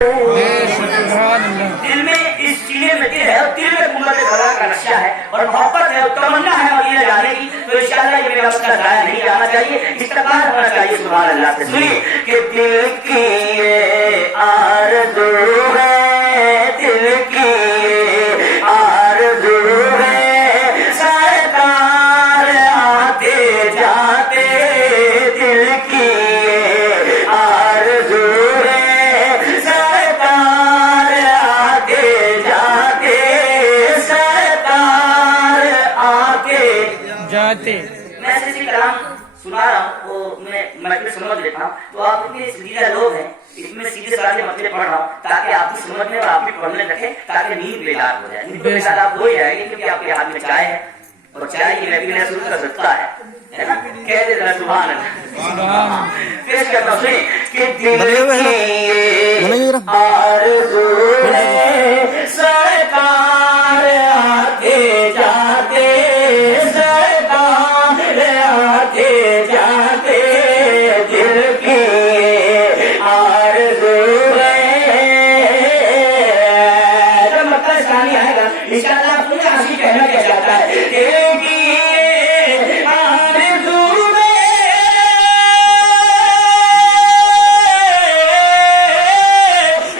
दिल में इस सीने में दिल है और दिल में गुंबद खदा का नक्शा है और मोहब्बत है और तमन्ना है मदीना जाने की, तो इंशाअल्लाह ये मेरा वक्त जाया नहीं जाना चाहिए, इस्तक़बाल होना चाहिए। सुभान अल्लाह से सुनिए कि दिल की ये आरज़ू है, दिल की ये आरज़ू है, सरकार आते जाते दिल की ये आरज़ू है, सरकार आते जाते, सरकार आते जाते। मैं ऐसे कलाम सुना रहा हूँ, वो मैं समझ लेता हूँ, तो आप इतने सीधे लोग हैं, इसमें सीधे साधे मसले पढ़ रहा हूँ ताकि आप भी समझने और आप भी पढ़ने लगे, ताकि नींद बेदार हो जाए। नींद बेदार आप हो ही जाएगी क्योंकि आपके हाथ में चाय है और चाय की नबी ने शुरू कर सकता है ना, कह देता है सुभान अल्लाह। पेश करता हूँ कि दिल की आरज़ू है, सरकार आते जाते, सरकार आते जाते दिल की आरज़ू है। जब मतलब कहानी आएगा इंशाअल्लाह आप मुझे हंसी कहना क्या चाहता है, दिल की आरज़ू है,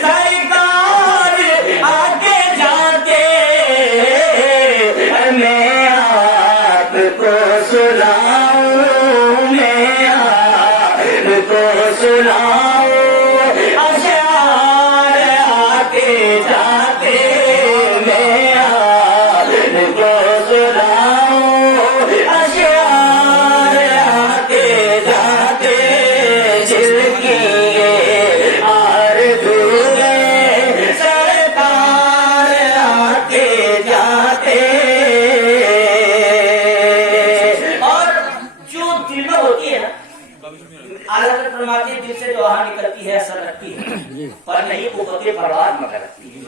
सरकार आते जाते, मैं आपको सुनाऊं, मैं आपको सुनाऊं अशआर आते जाते, मैं आपको सुनाऊं अशआर आते जाते, दिल की ये आरज़ू है, सरकार आते जाते। और जो दिल में होती है ना, आला फरमाते दिल से जो आहा निकलती है असर रखती है, पर नहीं वो बते परवार मगर रखती है।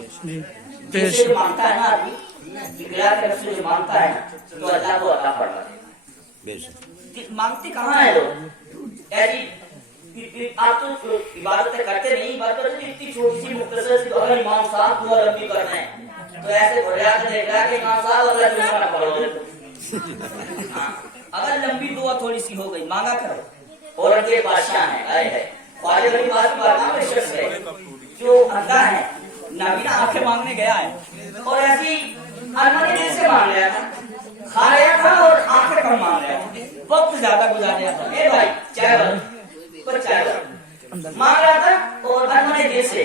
दिल से जो मांगता है ना आदमी, इकरार के नफ्स से जो मांगता है ना, तो अल्लाह को अता फरमाते हैं। मांगते कहाँ है लोग ऐसी, आप तो इबादतें करते नहीं, इबादत इतनी छोटी सी मुख्तसर सी, अगर इमाम साहब दुआ लंबी कर रहे हैं तो ऐसे घोड़िया से देख रहा है कि इमाम साहब अगर दुआ ना पढ़ो, अगर लंबी दुआ थोड़ी सी हो गई मांगा करो। और के बादशाह है, आए है ख्वाजा गरीब आदमी बारगाह में शख्स है जो अंधा है, नाबीना आंखें मांगने गया है और ऐसी अनमनी दिल से मांग रहा था, खा रहा था और आंखें कम मांग रहा था, वक्त ज्यादा गुजार रहा था। ए भाई चाय पर चाय मांग रहा था और अनमनी दिल से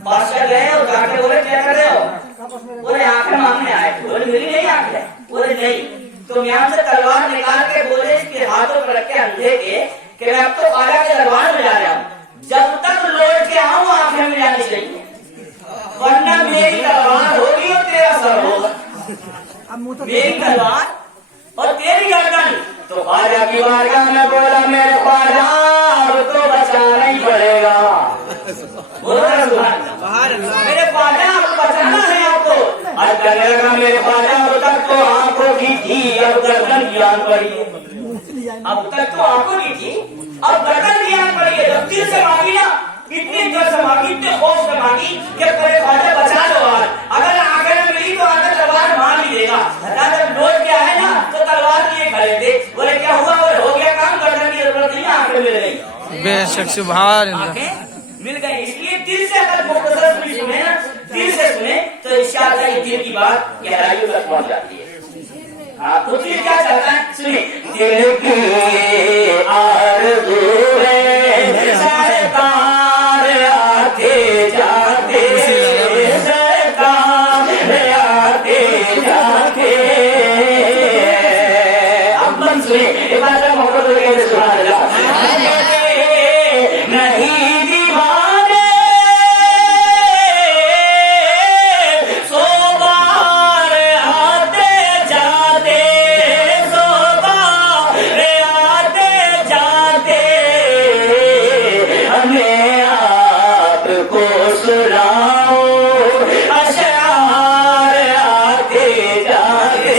बादशाह गए और जाके बोले क्या कर रहे हो, बोले आंखें मांगने आए, बोले मिली नहीं आंखें, बोले नहीं, तो यहाँ से तलवार निकाल के बोले इसके हाथों पर रख के अंधे के कि मैं अब तो ख्वाजा के दरबार में जा रहा हूँ, जब तक लौट के आऊँ आंखें मिल जानी चाहिए, वरना मेरी तलवार होगी और तेरा सर होगा, मेरी तलवार और तेरी गर्दन। तो ख्वाजा की बारगाह में बोला मेरे ख्वाजा अब तो बचाना ही पड़ेगा, बोला मेरे ख्वाजा अब बचाना है आपको। आज कहने लगा मेरे ख्वाजा अब तक तो आंखों की थी, अब गर्दन की आन पड़ी है, अब तक तो आंखों की थी, अब गर्दन की आन पड़ी है। जब दिल से मांगी ना, इतनी दिल से मांगी, इतने खौफ से मांगी कि मेरे ख्वाजा बचा लो आज, अगर आंखें में मिली तो आगे तलवार मार ही देगा। जब लौट के आए ना तो तलवार लिए खड़े थे, बोले क्या हुआ, बोले हो गया काम, गर्दन की जरूरत नहीं, आंखें मिल गई। बेशक सुभान अल्लाह, आंखें मिल गई। इसलिए दिल से अगर मुख्तसर सुने ना, दिल से सुने तो इंशाअल्लाह ये दिल की बात गहराइयों तक पहुंच जाती है। हाँ तो दिल क्या चाहता है सुनिए, दिल की आरज़ू है, सरकार आते जाते, सरकार आते जाते। अब मन सुनिए इबादत मोहब्बत के सुभान अल्लाह। नहीं दीवाने सो बार आते जाते, सो बार आते जाते, हमें आपको सुनाओ अशआर आते जाते।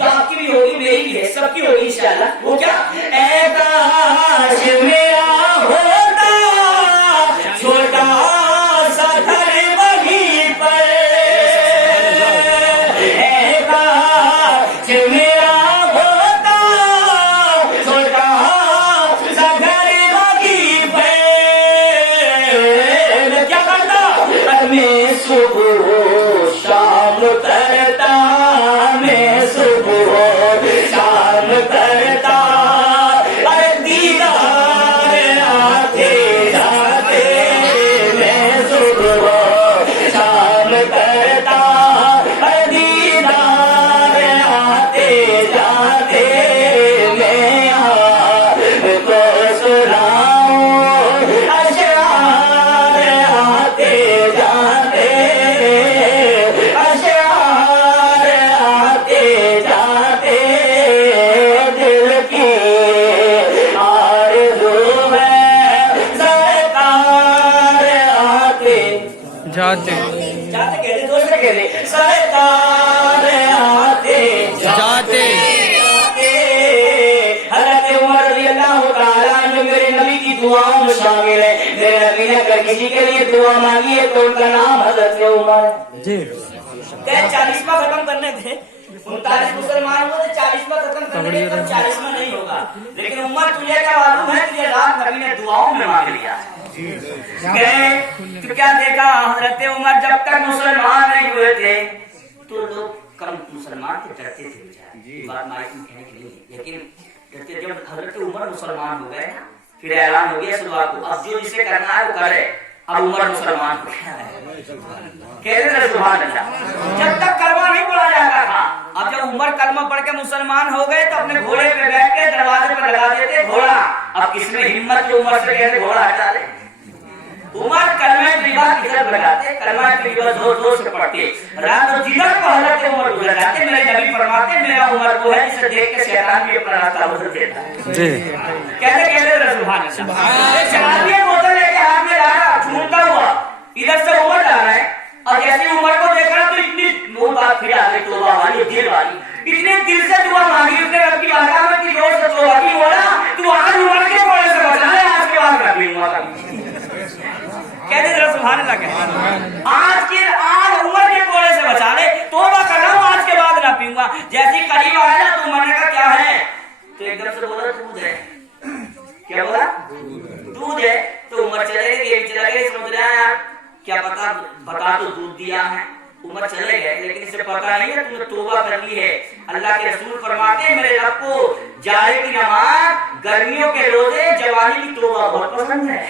आपकी भी होगी, मेरी भी है, सबकी होगी इंशाअल्लाह। वो क्या, ऐ काश मेरा होता صبح شام کرتا میں صبح شام کرتا ارے دیدار آتے جاتے میں صبح شام کرتا ارے دیدار آتے جاتے میں آپ کو سناؤں اشعار آتے جاتے اشعار آتے جاتے دل کی آرزو ہے سرکار آتے جاتے جاتے کہتے دوسرے کہتے سرکار آتے جاتے حضرت عمر رضی اللہ تعالیٰ عنہ میرے نبی کی دعاؤں میں شامل ہے. میرے نبی نے اگر کسی کے لیے دعا مانگی ہے تو ان کا نام حضرت عمر ہے. جی 40واں ختم کرنے تھے 39 مسلمان ہوئے 40واں ختم کرنے تھے 40واں نہیں ہوگا. لیکن عمر تجھے کیا معلوم ہے کہ یہ رات نبی نے دعاؤں میں مانگ لیا. تو کیا دیکھا حضرت عمر جب تک مسلمان نہیں ہوئے تھے تو لوگ کم مسلمان تھے ڈرتے تھے بیچارے. بات مائک میں کہنے کے لیے لیکن جب حضرت عمر مسلمان ہو گئے پھر اعلان ہو گیا صبح کو اب جو جسے کرنا ہے وہ کرے. اب عمر مسلمان ہو گیا کہتے تھے سبحان اللہ. جب تک کلمہ نہیں پڑھا جاتا تھا اب جب عمر کلمہ پڑھ کے مسلمان ہو گئے تو اپنے گھوڑے پہ بیٹھ کے دروازے پر لگا دیتے گھوڑا. اب کس میں ہمت جو عمر سے کہتے گھوڑا ہٹا دے. عمر کلمہ طیبہ کی طرف لگاتے کلمہ طیبہ زور زور سے پڑھتے رات اور جدھر کو حضرت عمر گزر جاتے. میرے نبی فرماتے میرا عمر وہ ہے جسے دیکھ کے شیطان بھی اپنا راستہ بدل دیتا ہے. جی کہتے سبحان اللہ. شرابی بوتل لے کے ہاتھ میں لایا جھومتا ہوا ادھر سے عمر جا رہا ہے اور جیسے عمر کو دیکھ رہا تو اتنی وہ بات پھر آ گئی توبہ والی دل والی اتنے دل سے دعا مانگی اس نے رب کی بارگاہ میں کہ زور سے توبہ کی بولا تو آج عمر کے کوڑے سے بچا ہے آج کے بعد رب لوں گا. کہتے ذرا سبحان اللہ کہتے آج عمر کے کوڑے سے بچا لے توبہ کر رہا ہوں آج کے بعد نہ پیوں گا. جیسے قریب آیا نا تو عمر نے کہا کیا ہے تو ایک دم سے بولا دودھ ہے. کیا بولا دودھ ہے. تو عمر چلے گئے چلا گئے سمجھ رہے ہیں یار کیا پتا بتا تو دودھ دیا ہے. عمر چلے گئے لیکن اسے پتا نہیں ہے تم نے توبہ کر لی ہے. اللہ کے رسول فرماتے ہیں میرے رب کو جارے کی نماز گرمیوں کے روزے جوانی کی توبہ بہت پسند ہے.